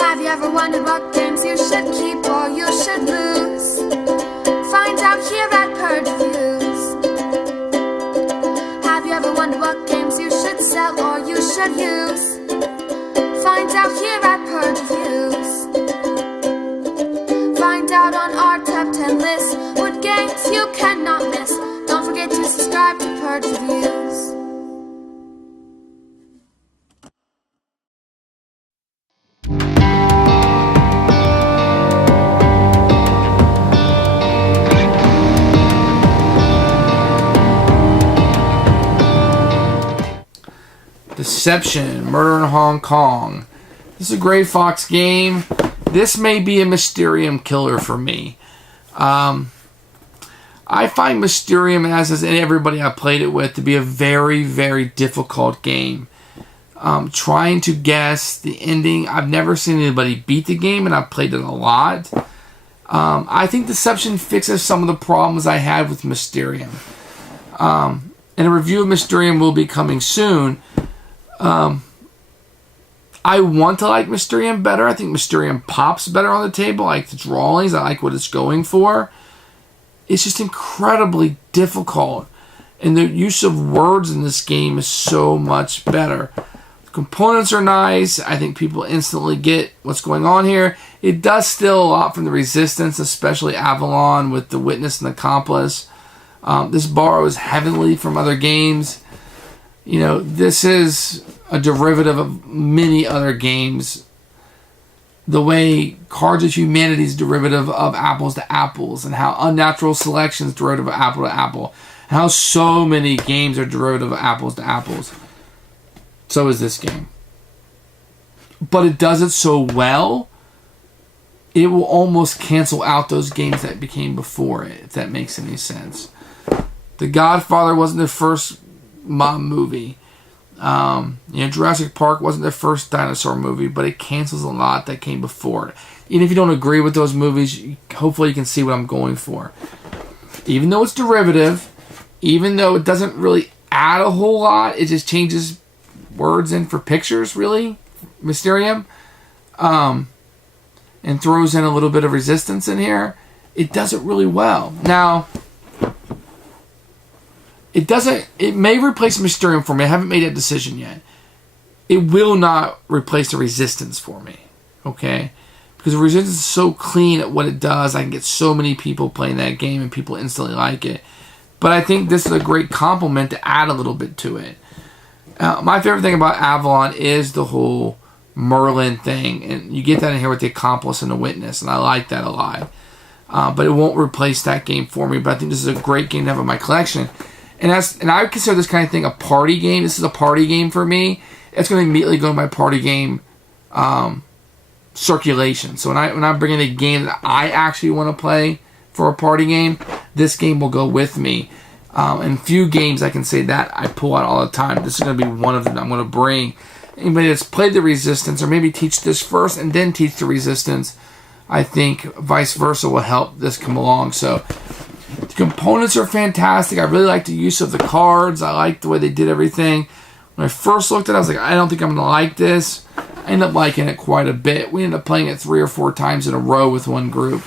Have you ever wondered what games you should keep or you should lose? Find out here at Purge Reviews. Have you ever wondered what games you should sell or you should use? Find out here at Purge Reviews. Find out on our top 10 list what games you cannot miss. Don't forget to subscribe to Purge Reviews. Deception, Murder in Hong Kong. This is a Gray Fox game. This may be a Mysterium killer for me. I find Mysterium, as has everybody I played it with, to be a very, very difficult game. Trying to guess the ending. I've never seen anybody beat the game, and I've played it a lot. I think Deception fixes some of the problems I had with Mysterium. And a review of Mysterium will be coming soon. I want to like Mysterium better. I think Mysterium pops better on the table. I like the drawings. I like what it's going for. It's just incredibly difficult. And the use of words in this game is so much better. The components are nice. I think people instantly get what's going on here. It does steal a lot from the Resistance, especially Avalon with the Witness and Accomplice. This borrows heavily from other games. You know, this is a derivative of many other games. The way Cards of Humanity is derivative of Apples to Apples, and how Unnatural Selection is derivative of Apple to Apple, and how so many games are derivative of Apples to Apples. So is this game. But it does it so well, it will almost cancel out those games that became before it, if that makes any sense. The Godfather wasn't the first mom movie. Jurassic Park wasn't the first dinosaur movie, but it cancels a lot that came before it. Even if you don't agree with those movies, hopefully you can see what I'm going for. Even though it's derivative, even though it doesn't really add a whole lot, it just changes words in for pictures, really, Mysterium, and throws in a little bit of Resistance in here. It does it really well. Now, it may replace Mysterium for me. I haven't made that decision yet. It will not replace the Resistance for me. Okay? Because the Resistance is so clean at what it does. I can get so many people playing that game and people instantly like it. But I think this is a great complement to add a little bit to it. My favorite thing about Avalon is the whole Merlin thing. And you get that in here with the Accomplice and the Witness. And I like that a lot. But it won't replace that game for me. But I think this is a great game to have in my collection. And I would consider this kind of thing a party game. This is a party game for me. It's going to immediately go to my party game circulation. So when I'm bringing a game that I actually want to play for a party game, this game will go with me. And few games I can say that I pull out all the time. This is going to be one of them I'm going to bring. Anybody that's played the Resistance, or maybe teach this first and then teach the Resistance, I think vice versa will help this come along. So the components are fantastic. I really like the use of the cards. I like the way they did everything. When I first looked at it, I was like, I don't think I'm going to like this. I ended up liking it quite a bit. We ended up playing it 3 or 4 times in a row with one group.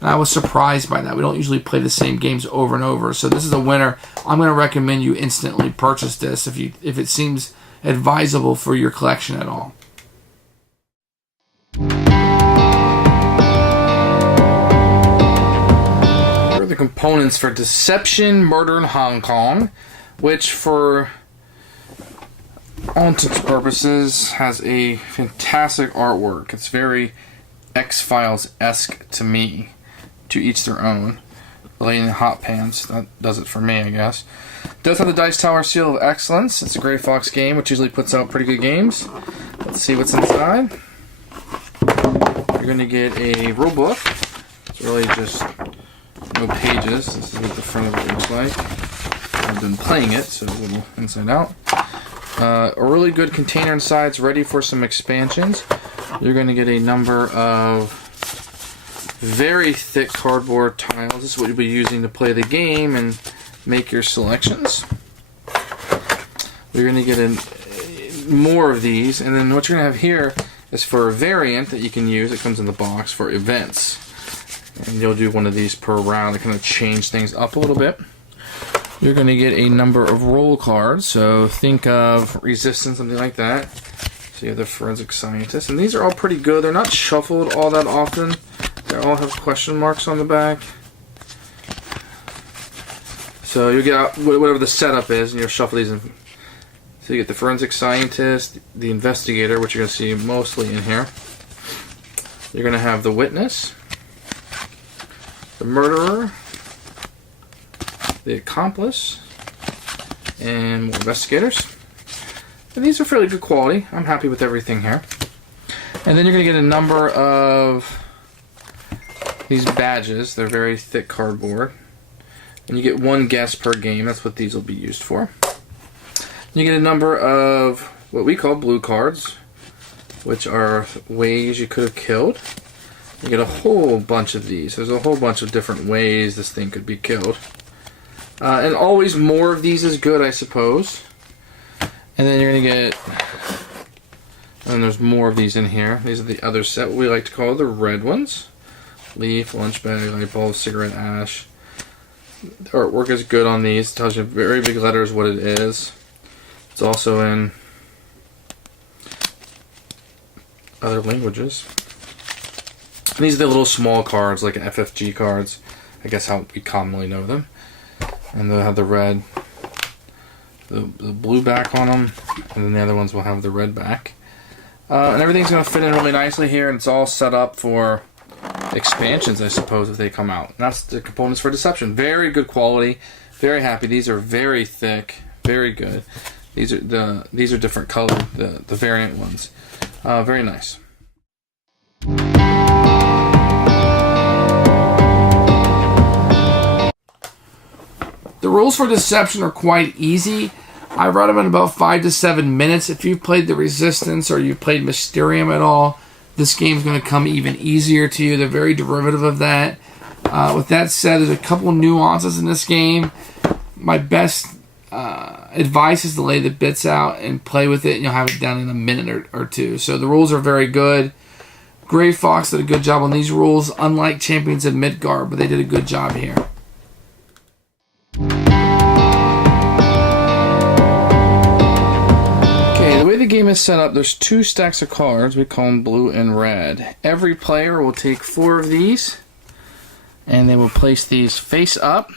And I was surprised by that. We don't usually play the same games over and over. So this is a winner. I'm going to recommend you instantly purchase this if it seems advisable for your collection at all. The components for Deception, Murder in Hong Kong, which for all intents and purposes has a fantastic artwork. It's very X-Files-esque to me. To each their own. The lady in the hot pants, that does it for me, I guess. It does have the Dice Tower Seal of Excellence. It's a Gray Fox game, which usually puts out pretty good games. Let's see what's inside. You're going to get a rule book. It's really just no pages. This is what the front of it looks like. I've been playing it, so it's a little inside out. A really good container inside. It's ready for some expansions. You're going to get a number of very thick cardboard tiles. This is what you'll be using to play the game and make your selections. You're going to get more of these, and then what you're going to have here is for a variant that you can use. It comes in the box for events. And you'll do one of these per round to kind of change things up a little bit. You're going to get a number of roll cards. So think of resistance, something like that. So you have the forensic scientist. And these are all pretty good. They're not shuffled all that often. They all have question marks on the back. So you'll get out whatever the setup is, and you'll shuffle these in. So you get the forensic scientist, the investigator, which you're going to see mostly in here. You're going to have the witness, the murderer, the accomplice, and more investigators. And these are fairly good quality. I'm happy with everything here. And then you're going to get a number of these badges. They're very thick cardboard. And you get one guess per game. That's what these will be used for. You get a number of what we call blue cards, which are ways you could have killed. You get a whole bunch of these. There's a whole bunch of different ways this thing could be killed. And always more of these is good, I suppose. And then you're going to get... And there's more of these in here. These are the other set, what we like to call the red ones. Leaf, lunch bag, light bulb, cigarette ash. The artwork is good on these. It tells you in very big letters what it is. It's also in other languages. And these are the little small cards, like FFG cards. I guess how we commonly know them. And they'll have the red, the blue back on them. And then the other ones will have the red back. And everything's going to fit in really nicely here. And it's all set up for expansions, I suppose, if they come out. And that's the components for Deception. Very good quality. Very happy. These are very thick. Very good. These are different color, the variant ones. Very nice. The rules for Deception are quite easy. I read them in about 5 to 7 minutes. If you've played the Resistance or you've played Mysterium at all, this game's going to come even easier to you. They're very derivative of that. With that said, there's a couple nuances in this game. My best advice is to lay the bits out and play with it, and you'll have it done in a minute or two. So the rules are very good. Gray Fox did a good job on these rules, unlike Champions of Midgard, but they did a good job here. The way the game is set up, there's 2 stacks of cards. We call them blue and red. Every player will take 4 of these, and they will place these face up.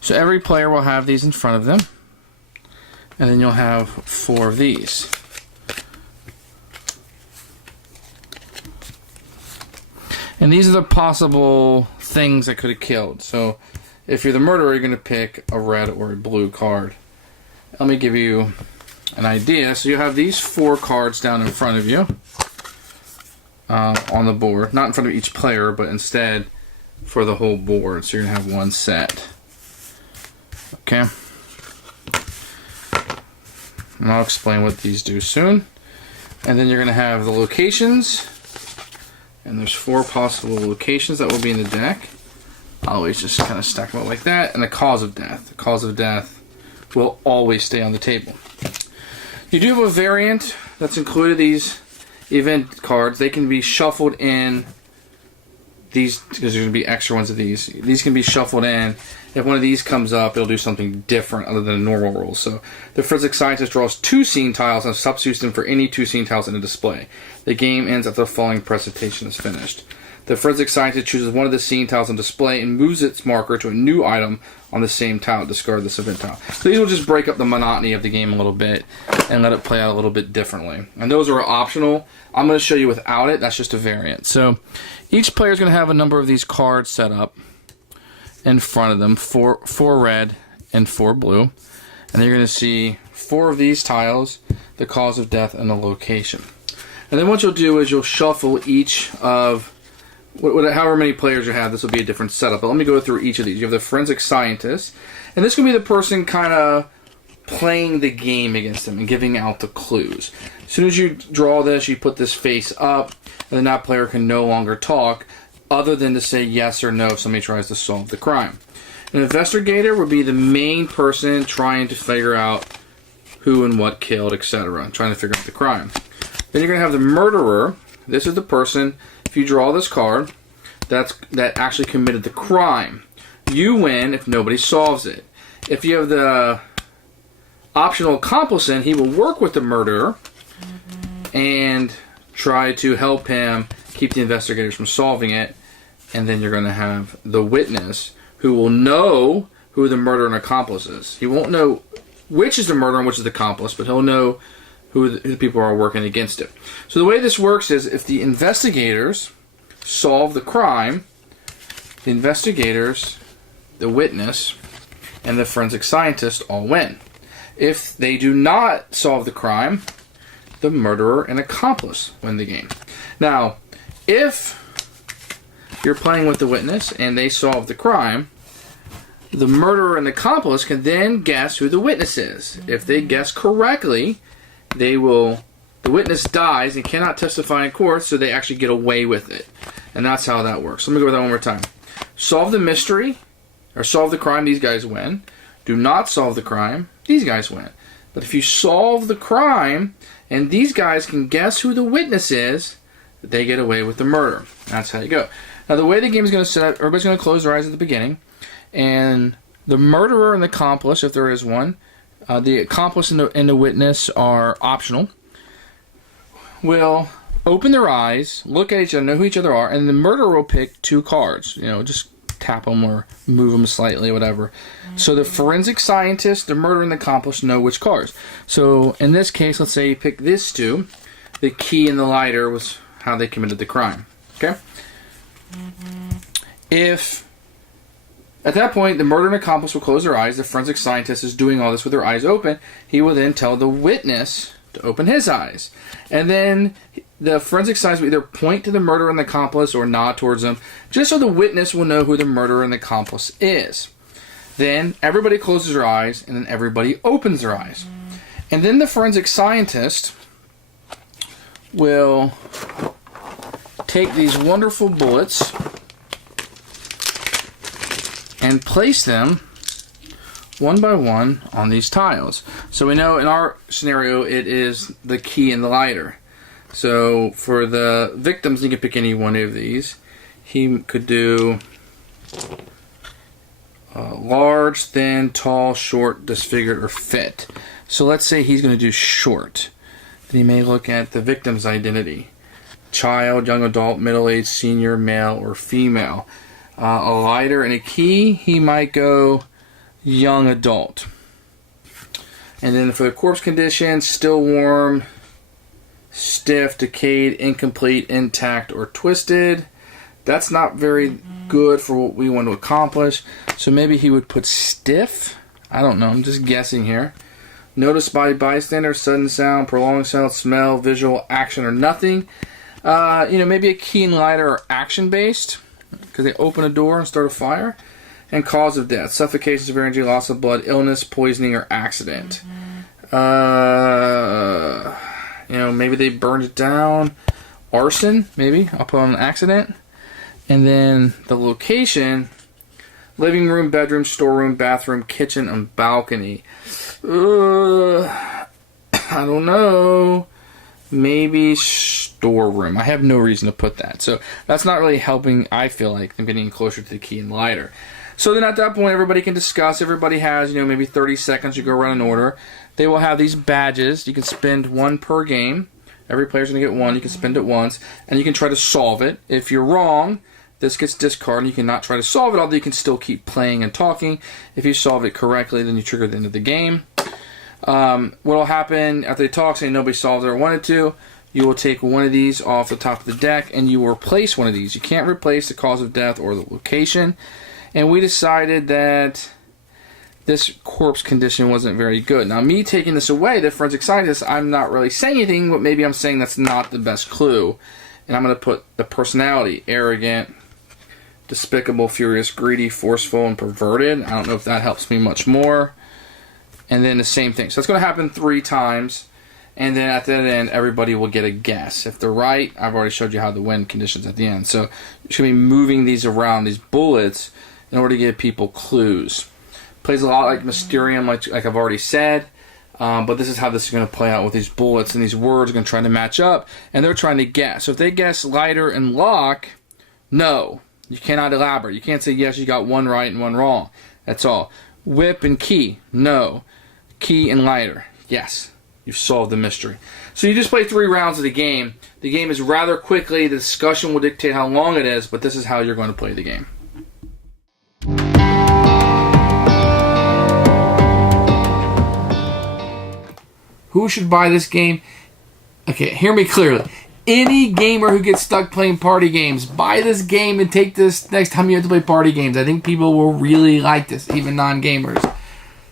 So every player will have these in front of them, and then you'll have 4 of these. And these are the possible things that could have killed. So if you're the murderer, you're going to pick a red or a blue card. Let me give you an idea. So you have these 4 cards down in front of you on the board. Not in front of each player, but instead for the whole board. So you're going to have one set. Okay. And I'll explain what these do soon. And then you're going to have the locations. And there's 4 possible locations that will be in the deck. I'll always just kind of stack them up like that. And the cause of death. The cause of death will always stay on the table. You do have a variant that's included, these event cards. They can be shuffled in these, because there's going to be extra ones of these. These can be shuffled in. If one of these comes up, it'll do something different other than normal rules. So the forensic scientist draws 2 scene tiles and substitutes them for any 2 scene tiles in a display. The game ends after the following presentation is finished. The forensic scientist chooses one of the scene tiles on display and moves its marker to a new item on the same tile. Discard this event tile. So these will just break up the monotony of the game a little bit and let it play out a little bit differently. And those are optional. I'm going to show you without it. That's just a variant. So each player is going to have a number of these cards set up in front of them. 4 red and 4 blue. And you're going to see 4 of these tiles, the cause of death, and the location. And then what you'll do is you'll shuffle each of however many players you have. This will be a different setup. But let me go through each of these. You have the forensic scientist, and this can be the person kind of playing the game against them and giving out the clues. As soon as you draw this, you put this face up, and then that player can no longer talk other than to say yes or no if somebody tries to solve the crime. An investigator would be the main person trying to figure out who and what killed, etc., trying to figure out the crime. Then you're going to have the murderer. This is the person, if you draw this card, that actually committed the crime. You win if nobody solves it. If you have the optional accomplice in, he will work with the murderer and try to help him keep the investigators from solving it. And then you're going to have the witness, who will know who the murderer and accomplice is. He won't know which is the murderer and which is the accomplice, but he'll know who the people are working against it. So the way this works is, if the investigators solve the crime, the investigators, the witness, and the forensic scientist all win. If they do not solve the crime, the murderer and accomplice win the game. Now, if you're playing with the witness and they solve the crime, the murderer and accomplice can then guess who the witness is. If they guess correctly, the witness dies and cannot testify in court, so they actually get away with it. And that's how that works. Let me go over that one more time. Solve the mystery, or solve the crime, these guys win. Do not solve the crime, these guys win. But if you solve the crime, and these guys can guess who the witness is, they get away with the murder. That's how you go. Now, the way the game is going to set up, everybody's going to close their eyes at the beginning, and the murderer and the accomplice, if there is one, the accomplice and the witness are optional, will open their eyes, look at each other, know who each other are, and the murderer will pick 2 cards. Just tap them or move them slightly, whatever. So the forensic scientist, the murderer, and the accomplice know which cards. So in this case, let's say you pick this 2. The key and the lighter was how they committed the crime. Okay? If at that point the murderer and accomplice will close their eyes, the forensic scientist is doing all this with their eyes open, he will then tell the witness to open his eyes. And then the forensic scientist will either point to the murderer and the accomplice or nod towards them, just so the witness will know who the murderer and the accomplice is. Then everybody closes their eyes, and then everybody opens their eyes. And then the forensic scientist will take these wonderful bullets and place them one by one on these tiles. So we know in our scenario it is the key and the lighter. So for the victims, you can pick any one of these. He could do large, thin, tall, short, disfigured, or fit. So let's say he's going to do short. Then he may look at the victim's identity. Child, young adult, middle-aged, senior, male, or female. A lighter and a key, he might go young adult. And then for the corpse condition, still warm, stiff, decayed, incomplete, intact, or twisted. That's not very good for what we want to accomplish. So maybe he would put stiff. I don't know, I'm just guessing here. Noticed by bystander, sudden sound, prolonged sound, smell, visual, action, or nothing. Maybe a key and lighter are action-based, because they open a door and start a fire. And cause of death: suffocation, severe injury, loss of blood, illness, poisoning, or accident. Maybe they burned it down. Arson, maybe. I'll put on an accident. And then the location: living room, bedroom, storeroom, bathroom, kitchen, and balcony. I don't know. Maybe storeroom. I have no reason to put that. So that's not really helping, I feel like, them getting closer to the key and lighter. So then at that point, everybody can discuss. Everybody has, maybe 30 seconds to go around in order. They will have these badges. You can spend 1 per game. Every player's going to get 1. You can spend it once. And you can try to solve it. If you're wrong, this gets discarded. You cannot try to solve it, although you can still keep playing and talking. If you solve it correctly, then you trigger the end of the game. What will happen after they talk, saying nobody solved it or wanted to, you will take one of these off the top of the deck and you will replace one of these. You can't replace the cause of death or the location. And we decided that this corpse condition wasn't very good. Now, me taking this away, the forensic scientist, I'm not really saying anything, but maybe I'm saying that's not the best clue. And I'm going to put the personality: arrogant, despicable, furious, greedy, forceful, and perverted. I don't know if that helps me much more. And then the same thing. So it's going to happen 3 times. And then at the end, everybody will get a guess. If they're right, I've already showed you how the win conditions at the end. So you should be moving these around, these bullets, in order to give people clues. Plays a lot like Mysterium, like I've already said. But this is how this is going to play out with these bullets, and these words are going to try to match up, and they're trying to guess. So if they guess lighter and lock, no. You cannot elaborate. You can't say, yes, you got one right and one wrong. That's all. Whip and key, no. Key and lighter, yes. You've solved the mystery. So you just play 3 rounds of the game. The game is rather quickly. The discussion will dictate how long it is, but this is how you're going to play the game. Who should buy this game? Okay, hear me clearly. Any gamer who gets stuck playing party games, buy this game and take this next time you have to play party games. I think people will really like this, even non-gamers.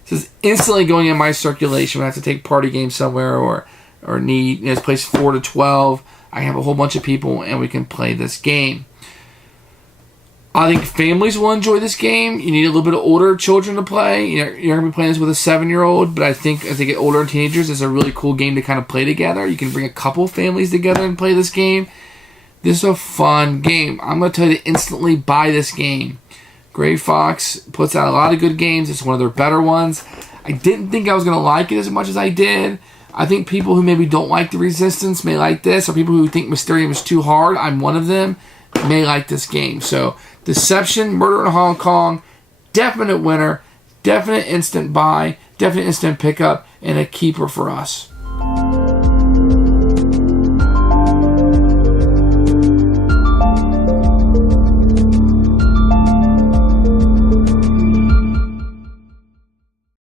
This is instantly going in my circulation when I have to take party games somewhere or need, it's placed 4 to 12. I have a whole bunch of people and we can play this game. I think families will enjoy this game. You need a little bit of older children to play. You're going to be playing this with a 7-year-old, but I think as they get older and teenagers, it's a really cool game to kind of play together. You can bring a couple families together and play this game. This is a fun game. I'm going to tell you to instantly buy this game. Gray Fox puts out a lot of good games. It's one of their better ones. I didn't think I was going to like it as much as I did. I think people who maybe don't like the Resistance may like this, or people who think Mysterium is too hard, I'm one of them, may like this game. So, Deception, Murder in Hong Kong, definite winner, definite instant buy, definite instant pickup, and a keeper for us.